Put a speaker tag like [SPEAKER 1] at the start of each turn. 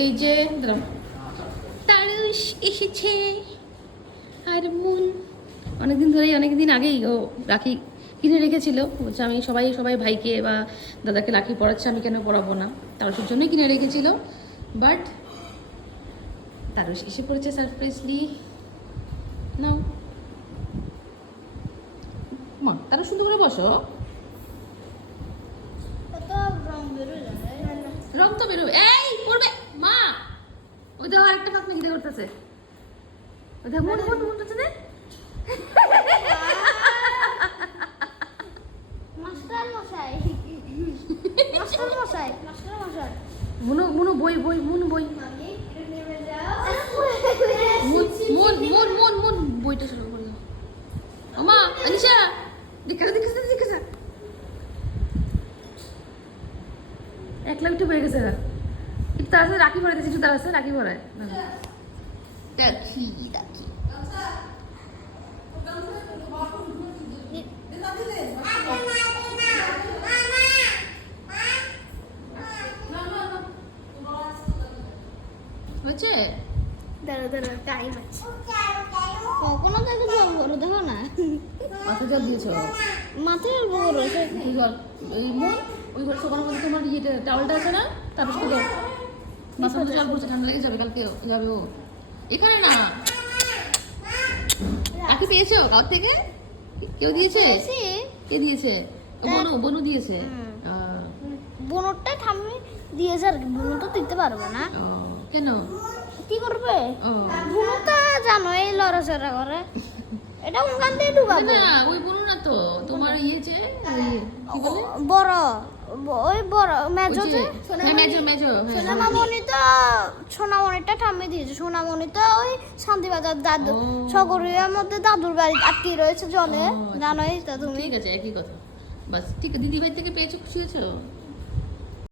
[SPEAKER 1] এই যে। তারুষ এসেছে। আর মুন। অনেকদিন ধরেই অনেকদিন আগেই ও রাখি কিনে রেখেছিল। বলছে আমি সবাই সবাই ভাইকে বা দাদাকে রাখি পড়াচ্ছে আমি কেন পড়াবো না? তারুষের জন্যই কিনে রেখেছিল। বাট তারুষ এসে পড়েছে সারপ্রাইজলি। নাও। মা তারা সুন্দর করে বসো। রং তো বেরোবে এই ওই দেখো আরেকটা কাক নাকি করতেছে। ওই দেখো মন মন মন করছে
[SPEAKER 2] মাস্টার মশাই। মাস্টার মশাই। মাস্টার মশাই।
[SPEAKER 1] মনো মনো বই বই মন বই। মন মন মন মন বইটা শুরু করে দাও আমা আনিশা দেখা দেখা দেখা এক লাখ একটু বেড়ে গেছে একটু তার সাথে রাখি পড়াইতেছি একটু তার সাথে রাখি পড়ায় রাখি রাখি হয়েছে?
[SPEAKER 2] দাঁড়া দাঁড়া টাইম আছে। কখনো দেখো জল বড় দেখো না।
[SPEAKER 1] মাথা জল দিয়েছ?
[SPEAKER 2] মাথায় অল্প বড়। আছে
[SPEAKER 1] এই ঘর মন ওই ঘর সবার মধ্যে তোমার ইয়েটা টাওয়ালটা আছে না? তারপর শুধু মাথার মধ্যে জল পড়ছে ঠান্ডা লেগে যাবে কালকে যাবে ও। এখানে না। রাখি পেয়েছ কার থেকে? কেউ দিয়েছে। কে দিয়েছে? বনু বনু দিয়েছে। আহ,
[SPEAKER 2] ঠাম্মি দিয়েছে আর বোন তো দিতে পারবে না।
[SPEAKER 1] কেন?
[SPEAKER 2] কি করবে? বোন তো জানো এই লড়াচড়া করে। এটা ওখান দিয়ে ঢুকাবো।
[SPEAKER 1] না ওই বনু না তো তোমার ইয়ে যে কি বলে?
[SPEAKER 2] বড়। ওই বড় মেজো
[SPEAKER 1] যে হ্যাঁ মেজো মেজো হ্যাঁ
[SPEAKER 2] সোনামণি তো সোনামণিটা ঠাম্মি দিয়েছে। সোনামণি তো ওই শান্তিবাজার দাদু। সগরিয়ার মধ্যে দাদুর বাড়ি আটকে রয়েছে জলে।
[SPEAKER 1] আচ্ছা।
[SPEAKER 2] জানোই তো তুমি।
[SPEAKER 1] ঠিক আছে একই কথা। বাস ঠিক দিদি ভাই থেকে পেয়েছ খুশি হয়েছো?